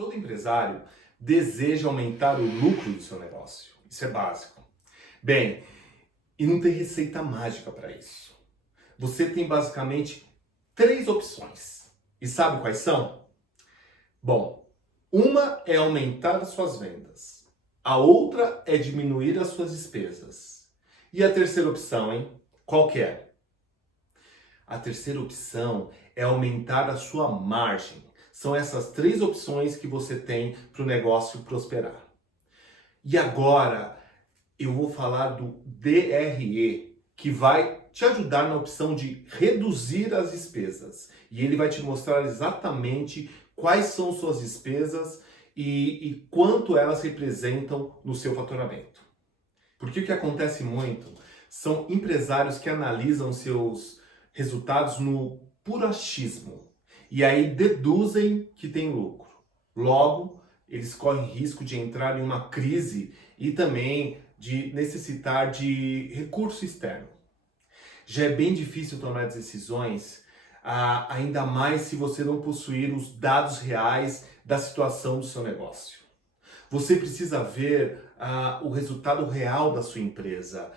Todo empresário deseja aumentar o lucro do seu negócio. Isso é básico. Bem, e não tem receita mágica para isso. Você tem basicamente três opções. E sabe quais são? Bom, uma é aumentar as suas vendas. A outra é diminuir as suas despesas. E a terceira opção, hein? Qual que é? A terceira opção é aumentar a sua margem. São essas três opções que você tem para o negócio prosperar. E agora eu vou falar do DRE, que vai te ajudar na opção de reduzir as despesas. E ele vai te mostrar exatamente quais são suas despesas e quanto elas representam no seu faturamento. Porque o que acontece muito são empresários que analisam seus resultados no puro achismo e aí deduzem que tem lucro. Logo, eles correm risco de entrar em uma crise e também de necessitar de recurso externo. Já é bem difícil tomar decisões, ainda mais se você não possuir os dados reais da situação do seu negócio. Você precisa ver o resultado real da sua empresa,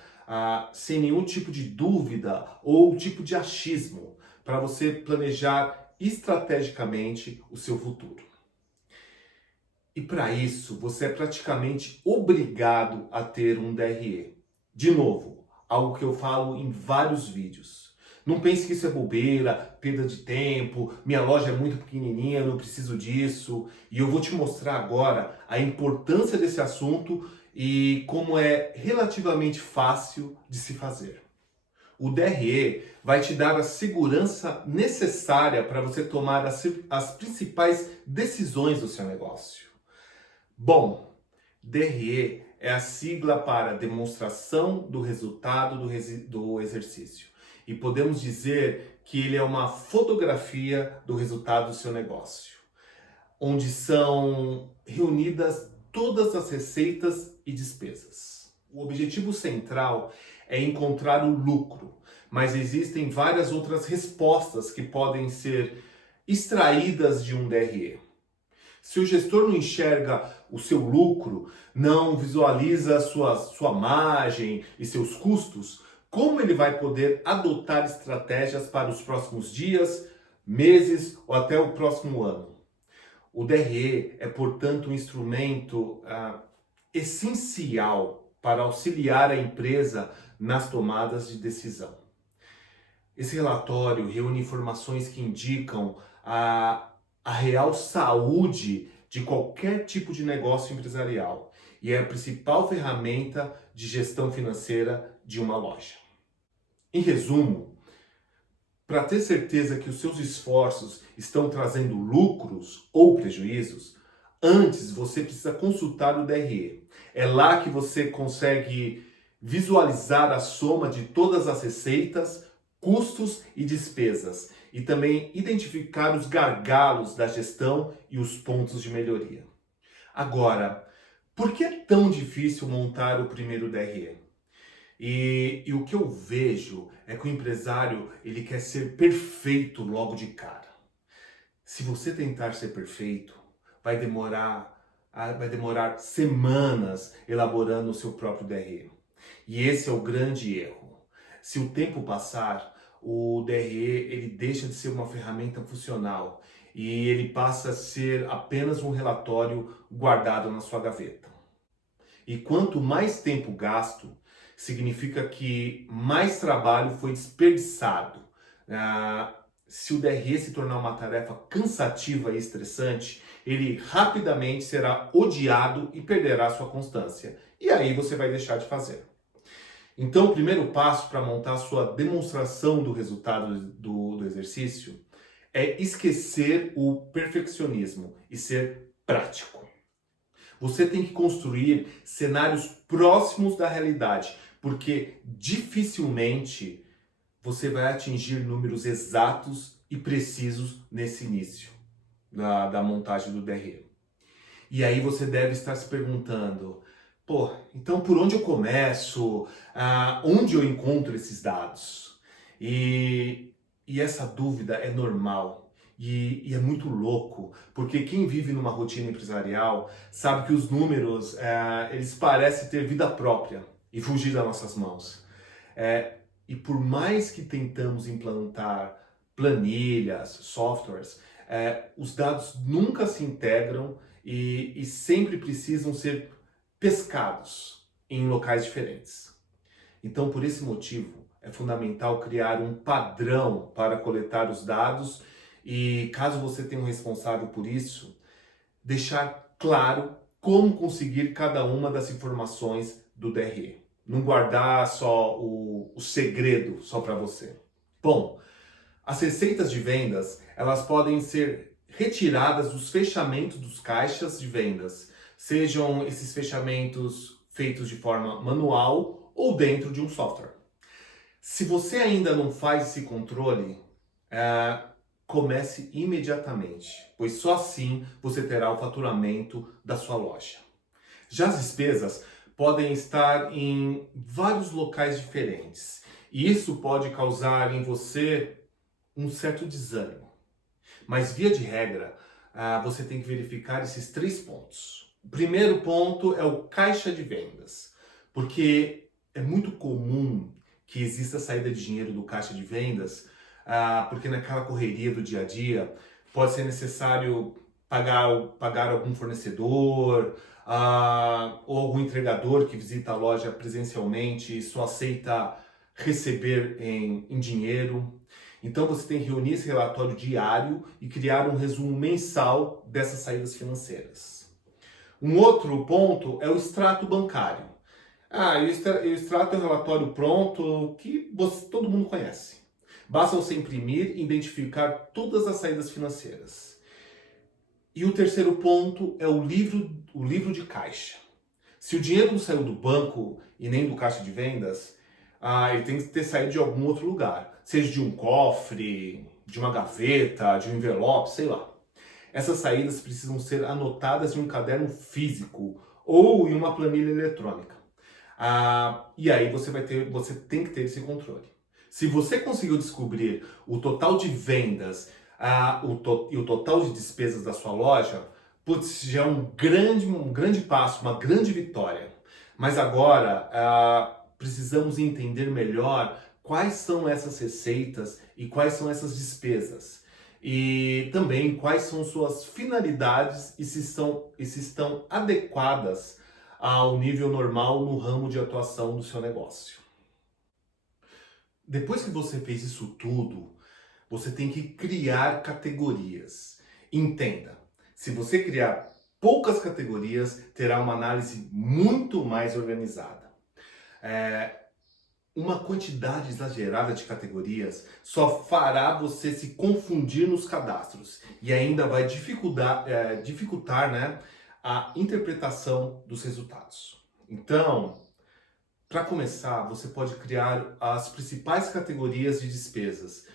sem nenhum tipo de dúvida ou tipo de achismo, para você planejar estrategicamente o seu futuro. E para isso, você é praticamente obrigado a ter um DRE. De novo, algo que eu falo em vários vídeos. Não pense que isso é bobeira, perda de tempo, minha loja é muito pequenininha, eu não preciso disso. E eu vou te mostrar agora a importância desse assunto e como é relativamente fácil de se fazer. O DRE vai te dar a segurança necessária para você tomar as principais decisões do seu negócio. Bom, DRE é a sigla para demonstração do resultado do exercício. E podemos dizer que ele é uma fotografia do resultado do seu negócio, onde são reunidas todas as receitas e despesas. O objetivo central é encontrar o lucro, mas existem várias outras respostas que podem ser extraídas de um DRE. Se o gestor não enxerga o seu lucro, não visualiza sua margem e seus custos, como ele vai poder adotar estratégias para os próximos dias, meses ou até o próximo ano? O DRE é, portanto, um instrumento essencial para auxiliar a empresa nas tomadas de decisão. Esse relatório reúne informações que indicam a real saúde de qualquer tipo de negócio empresarial e é a principal ferramenta de gestão financeira de uma loja. Em resumo, para ter certeza que os seus esforços estão trazendo lucros ou prejuízos, antes você precisa consultar o DRE. É lá que você consegue visualizar a soma de todas as receitas, custos e despesas e também identificar os gargalos da gestão e os pontos de melhoria. Agora, por que é tão difícil montar o primeiro DRE? E o que eu vejo é que o empresário ele quer ser perfeito logo de cara. Se você tentar ser perfeito, vai demorar semanas elaborando o seu próprio DRE. E esse é o grande erro. Se o tempo passar, o DRE ele deixa de ser uma ferramenta funcional e ele passa a ser apenas um relatório guardado na sua gaveta. E quanto mais tempo gasto, significa que mais trabalho foi desperdiçado. Se o DRE se tornar uma tarefa cansativa e estressante, ele rapidamente será odiado e perderá sua constância. E aí você vai deixar de fazer. Então, o primeiro passo para montar a sua demonstração do resultado do exercício é esquecer o perfeccionismo e ser prático. Você tem que construir cenários próximos da realidade, porque dificilmente você vai atingir números exatos e precisos nesse início da montagem do DRE. E aí você deve estar se perguntando, então por onde eu começo? Onde eu encontro esses dados? E essa dúvida é normal E é muito louco, porque quem vive numa rotina empresarial sabe que os números, eles parecem ter vida própria e fugir das nossas mãos. E por mais que tentamos implantar planilhas, softwares, os dados nunca se integram e sempre precisam ser pescados em locais diferentes. Então, por esse motivo, é fundamental criar um padrão para coletar os dados e, caso você tenha um responsável por isso, deixar claro como conseguir cada uma das informações do DRE. Não guardar só o segredo só para você. Bom, as receitas de vendas, elas podem ser retiradas dos fechamentos dos caixas de vendas, sejam esses fechamentos feitos de forma manual ou dentro de um software. Se você ainda não faz esse controle, comece imediatamente, pois só assim você terá o faturamento da sua loja. Já as despesas podem estar em vários locais diferentes, e isso pode causar em você um certo desânimo. Mas, via de regra, você tem que verificar esses 3 pontos. O primeiro ponto é o caixa de vendas, porque é muito comum que exista saída de dinheiro do caixa de vendas, porque naquela correria do dia a dia pode ser necessário pagar algum fornecedor, ou algum entregador que visita a loja presencialmente e só aceita receber em dinheiro. Então você tem que reunir esse relatório diário e criar um resumo mensal dessas saídas financeiras. Um outro ponto é o extrato bancário. E o extrato é um relatório pronto que todo mundo conhece. Basta você imprimir e identificar todas as saídas financeiras. E o terceiro ponto é o livro de caixa. Se o dinheiro não saiu do banco e nem do caixa de vendas, ele tem que ter saído de algum outro lugar. Seja de um cofre, de uma gaveta, de um envelope, sei lá. Essas saídas precisam ser anotadas em um caderno físico ou em uma planilha eletrônica. E aí você tem que ter esse controle. Se você conseguiu descobrir o total de vendas e o total de despesas da sua loja, putz, já é um grande passo, uma grande vitória. Mas agora precisamos entender melhor quais são essas receitas e quais são essas despesas. E também quais são suas finalidades e se estão adequadas ao nível normal no ramo de atuação do seu negócio. Depois que você fez isso tudo, você tem que criar categorias. Entenda, se você criar poucas categorias, terá uma análise muito mais organizada. Uma quantidade exagerada de categorias só fará você se confundir nos cadastros e ainda vai dificultar, né, a interpretação dos resultados. Então, para começar, você pode criar as principais categorias de despesas,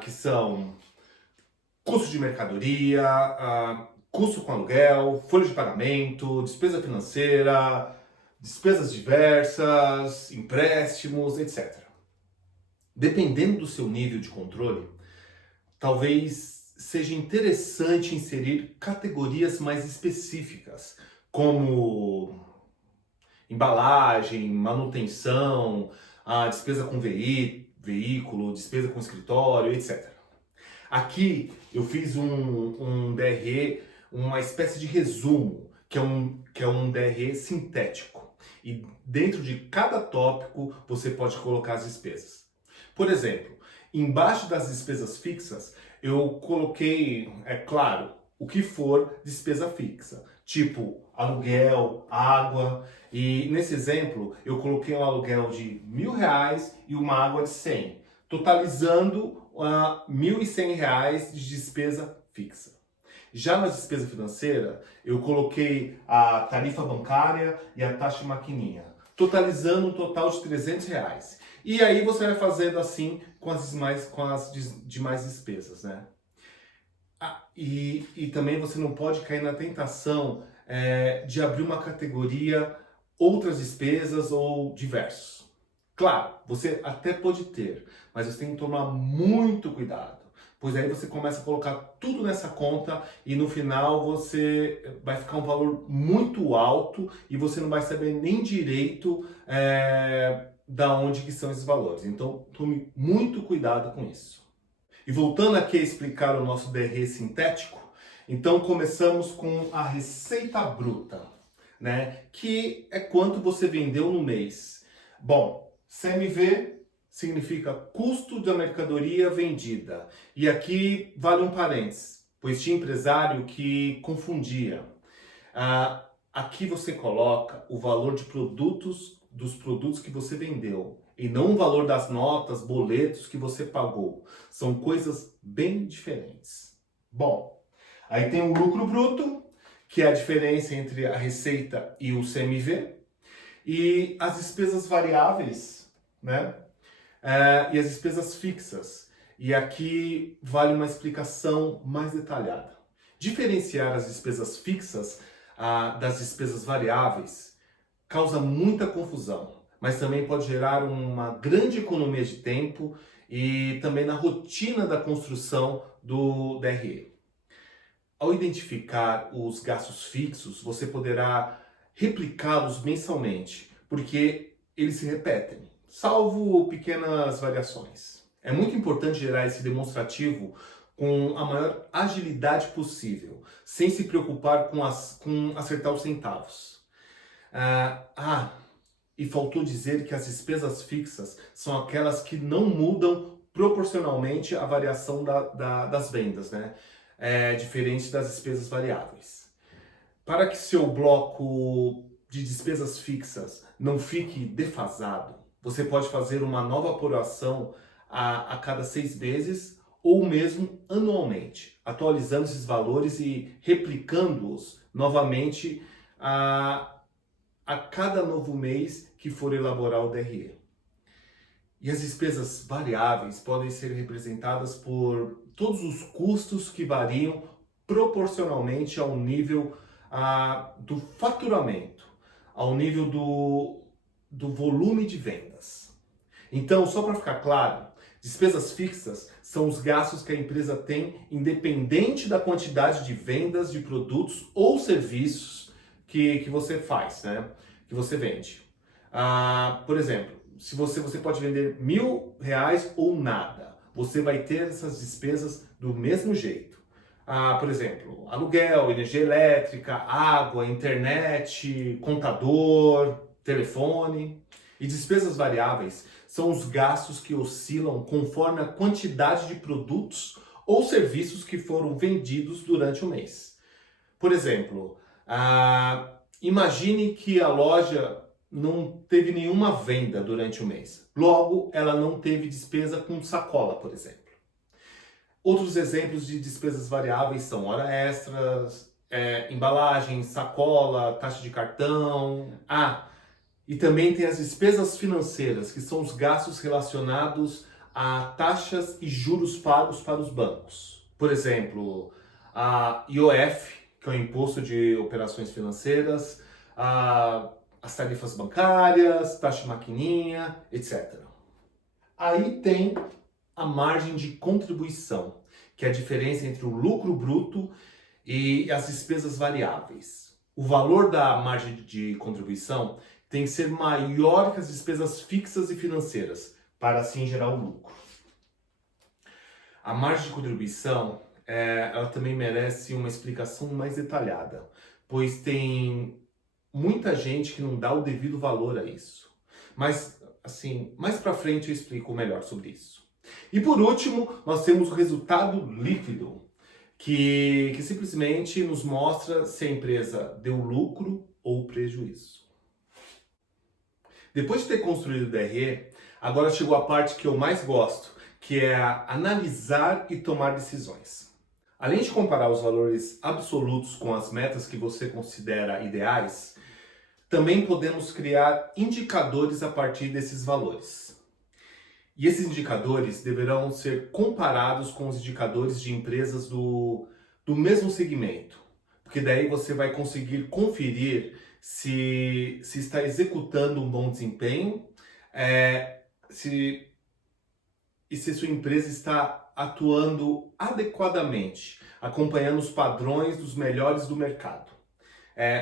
que são custo de mercadoria, custo com aluguel, folha de pagamento, despesa financeira, despesas diversas, empréstimos, etc. Dependendo do seu nível de controle, talvez seja interessante inserir categorias mais específicas, como embalagem, manutenção, a despesa com veículo, despesa com escritório, etc. Aqui eu fiz um DRE, uma espécie de resumo, que é um DRE sintético. E dentro de cada tópico você pode colocar as despesas. Por exemplo, embaixo das despesas fixas, eu coloquei, é claro, o que for despesa fixa, tipo aluguel, água. E nesse exemplo, eu coloquei um aluguel de R$1.000 e uma água de 100, totalizando R$1.100 de despesa fixa. Já na despesa financeira, eu coloquei a tarifa bancária e a taxa de maquininha, totalizando um total de R$300. E aí você vai fazendo assim com as demais despesas, né? E também você não pode cair na tentação de abrir uma categoria outras despesas ou diversos. Claro, você até pode ter, mas você tem que tomar muito cuidado, pois aí você começa a colocar tudo nessa conta e no final você vai ficar um valor muito alto e você não vai saber nem direito da onde que são esses valores. Então tome muito cuidado com isso. E voltando aqui a explicar o nosso DRE sintético, então começamos com a receita bruta, né? Que é quanto você vendeu no mês. Bom, CMV significa custo da mercadoria vendida. E aqui vale um parênteses, pois tinha empresário que confundia. Aqui você coloca o valor de dos produtos que você vendeu e não o valor das notas, boletos que você pagou. São coisas bem diferentes. Bom, aí tem o lucro bruto, que é a diferença entre a receita e o CMV, e as despesas variáveis, né? E as despesas fixas. E aqui vale uma explicação mais detalhada. Diferenciar as despesas fixas das despesas variáveis causa muita confusão, mas também pode gerar uma grande economia de tempo e também na rotina da construção do DRE. Ao identificar os gastos fixos, você poderá replicá-los mensalmente, porque eles se repetem, salvo pequenas variações. É muito importante gerar esse demonstrativo com a maior agilidade possível, sem se preocupar com acertar os centavos. E faltou dizer que as despesas fixas são aquelas que não mudam proporcionalmente à variação das vendas, né? Diferente das despesas variáveis. Para que seu bloco de despesas fixas não fique defasado, você pode fazer uma nova apuração a cada 6 meses ou mesmo anualmente, atualizando esses valores e replicando-os novamente a cada novo mês que for elaborar o DRE. E as despesas variáveis podem ser representadas por todos os custos que variam proporcionalmente ao nível do faturamento, ao nível do volume de vendas. Então, só para ficar claro, despesas fixas são os gastos que a empresa tem independente da quantidade de vendas de produtos ou serviços que você faz, né? Que você vende. Por exemplo, se você pode vender R$1.000 ou nada, você vai ter essas despesas do mesmo jeito. Por exemplo, aluguel, energia elétrica, água, internet, contador, telefone. E despesas variáveis são os gastos que oscilam conforme a quantidade de produtos ou serviços que foram vendidos durante o mês. Por exemplo, imagine que a loja não teve nenhuma venda durante o mês. Logo, ela não teve despesa com sacola, por exemplo. Outros exemplos de despesas variáveis são hora extras, embalagem, sacola, taxa de cartão. E também tem as despesas financeiras, que são os gastos relacionados a taxas e juros pagos para os bancos. Por exemplo, a IOF, que é o Imposto de Operações Financeiras, as tarifas bancárias, taxa de maquininha, etc. Aí tem a margem de contribuição, que é a diferença entre o lucro bruto e as despesas variáveis. O valor da margem de contribuição tem que ser maior que as despesas fixas e financeiras, para assim gerar o lucro. A margem de contribuição, ela também merece uma explicação mais detalhada, pois tem muita gente que não dá o devido valor a isso. Mas, assim, mais para frente eu explico melhor sobre isso. E por último, nós temos o resultado líquido, que simplesmente nos mostra se a empresa deu lucro ou prejuízo. Depois de ter construído o DRE, agora chegou a parte que eu mais gosto, que é analisar e tomar decisões. Além de comparar os valores absolutos com as metas que você considera ideais, também podemos criar indicadores a partir desses valores. E esses indicadores deverão ser comparados com os indicadores de empresas do mesmo segmento, porque daí você vai conseguir conferir se está executando um bom desempenho, se e se sua empresa está atuando adequadamente, acompanhando os padrões dos melhores do mercado.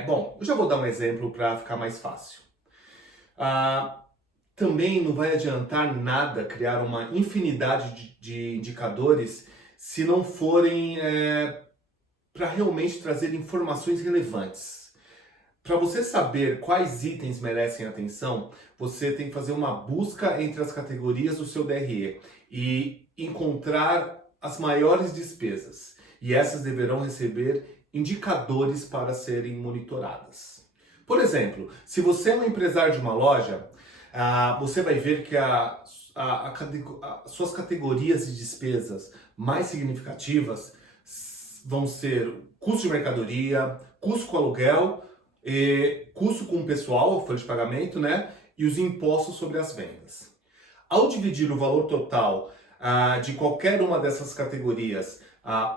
Bom, eu já vou dar um exemplo para ficar mais fácil. Também não vai adiantar nada criar uma infinidade de indicadores se não forem para realmente trazer informações relevantes. Para você saber quais itens merecem atenção, você tem que fazer uma busca entre as categorias do seu DRE e encontrar as maiores despesas. E essas deverão receber indicadores para serem monitoradas. Por exemplo, se você é um empresário de uma loja, você vai ver que suas categorias de despesas mais significativas vão ser custo de mercadoria, custo com aluguel, custo com o pessoal, folha de pagamento, né? E os impostos sobre as vendas. Ao dividir o valor total de qualquer uma dessas categorias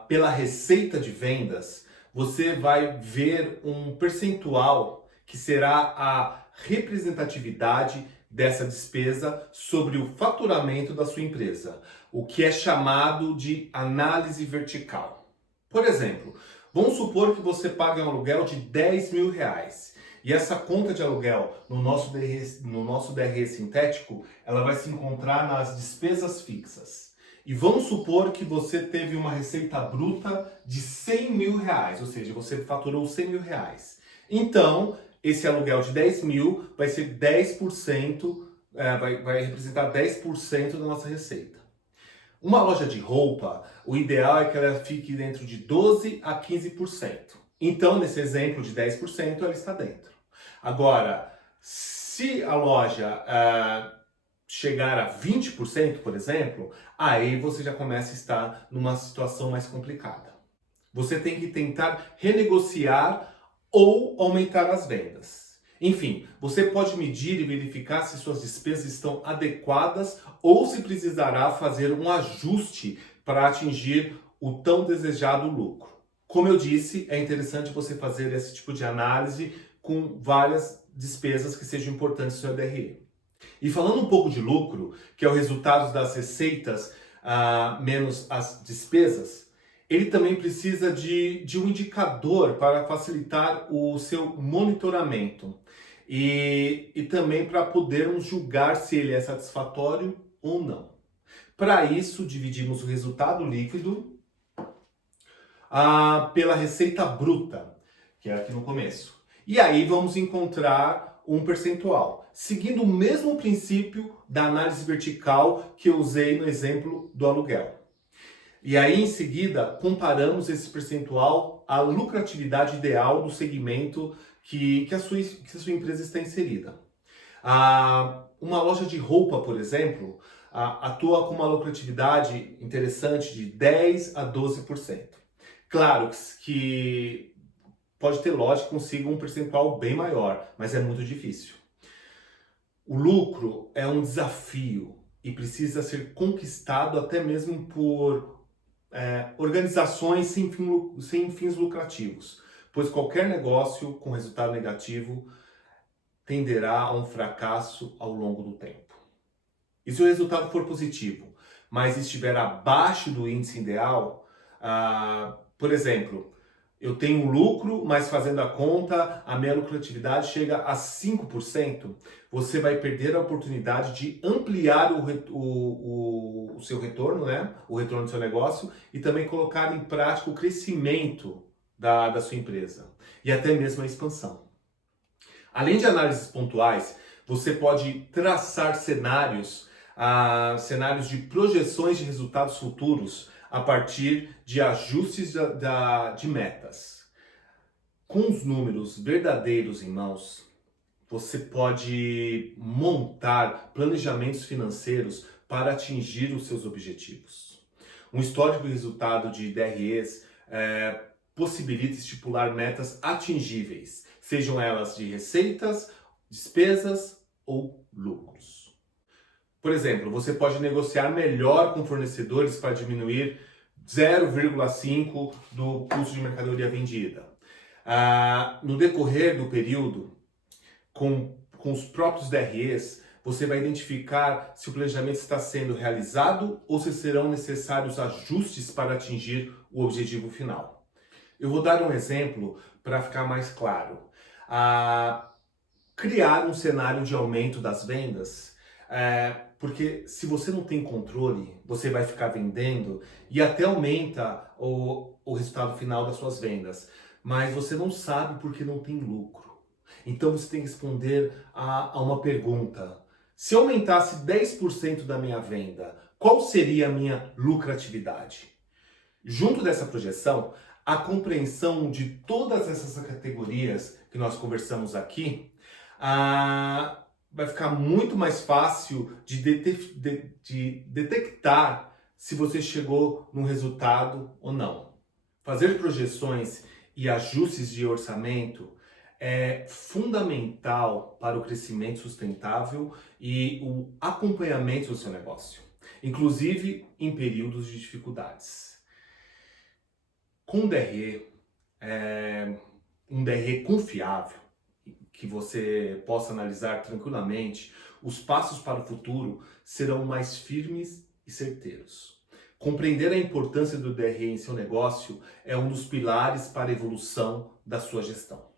pela receita de vendas, você vai ver um percentual que será a representatividade dessa despesa sobre o faturamento da sua empresa, o que é chamado de análise vertical. Por exemplo, vamos supor que você paga um aluguel de R$10.000 e essa conta de aluguel no nosso DRE sintético, ela vai se encontrar nas despesas fixas. E vamos supor que você teve uma receita bruta de R$100.000, ou seja, você faturou R$100.000. Então, esse aluguel de 10.000 vai ser 10%, vai representar 10% da nossa receita. Uma loja de roupa, o ideal é que ela fique dentro de 12% a 15%. Então, nesse exemplo de 10%, ela está dentro. Agora, se a loja chegar a 20%, por exemplo, aí você já começa a estar numa situação mais complicada. Você tem que tentar renegociar ou aumentar as vendas. Enfim, você pode medir e verificar se suas despesas estão adequadas ou se precisará fazer um ajuste para atingir o tão desejado lucro. Como eu disse, é interessante você fazer esse tipo de análise com várias despesas que sejam importantes no seu DRE. E falando um pouco de lucro, que é o resultado das receitas menos as despesas, ele também precisa de um indicador para facilitar o seu monitoramento e também para podermos julgar se ele é satisfatório ou não. Para isso, dividimos o resultado líquido pela receita bruta, que é aqui no começo. E aí vamos encontrar um percentual, seguindo o mesmo princípio da análise vertical que eu usei no exemplo do aluguel. E aí, em seguida, comparamos esse percentual à lucratividade ideal do segmento que a sua empresa está inserida. Uma loja de roupa, por exemplo, atua com uma lucratividade interessante de 10% a 12%. Claro que pode ter loja que consiga um percentual bem maior, mas é muito difícil. O lucro é um desafio e precisa ser conquistado até mesmo por organizações sem fins lucrativos, pois qualquer negócio com resultado negativo tenderá a um fracasso ao longo do tempo. E se o resultado for positivo, mas estiver abaixo do índice ideal, por exemplo, eu tenho um lucro, mas fazendo a conta, a minha lucratividade chega a 5%, você vai perder a oportunidade de ampliar o seu retorno, né? O retorno do seu negócio e também colocar em prática o crescimento da sua empresa e até mesmo a expansão. Além de análises pontuais, você pode traçar cenários de projeções de resultados futuros a partir de ajustes de metas. Com os números verdadeiros em mãos, você pode montar planejamentos financeiros para atingir os seus objetivos. Um histórico de resultado de DREs possibilita estipular metas atingíveis, sejam elas de receitas, despesas ou lucros. Por exemplo, você pode negociar melhor com fornecedores para diminuir 0,5% do custo de mercadoria vendida. No decorrer do período, com os próprios DREs, você vai identificar se o planejamento está sendo realizado ou se serão necessários ajustes para atingir o objetivo final. Eu vou dar um exemplo para ficar mais claro. Criar um cenário de aumento das vendas, porque se você não tem controle, você vai ficar vendendo e até aumenta o resultado final das suas vendas, mas você não sabe porque não tem lucro. Então você tem que responder a uma pergunta. Se eu aumentasse 10% da minha venda, qual seria a minha lucratividade? Junto dessa projeção, a compreensão de todas essas categorias que nós conversamos aqui, vai ficar muito mais fácil de detectar se você chegou num resultado ou não. Fazer projeções e ajustes de orçamento é fundamental para o crescimento sustentável e o acompanhamento do seu negócio, inclusive em períodos de dificuldades. Com um DRE confiável, que você possa analisar tranquilamente, os passos para o futuro serão mais firmes e certeiros. Compreender a importância do DRE em seu negócio é um dos pilares para a evolução da sua gestão.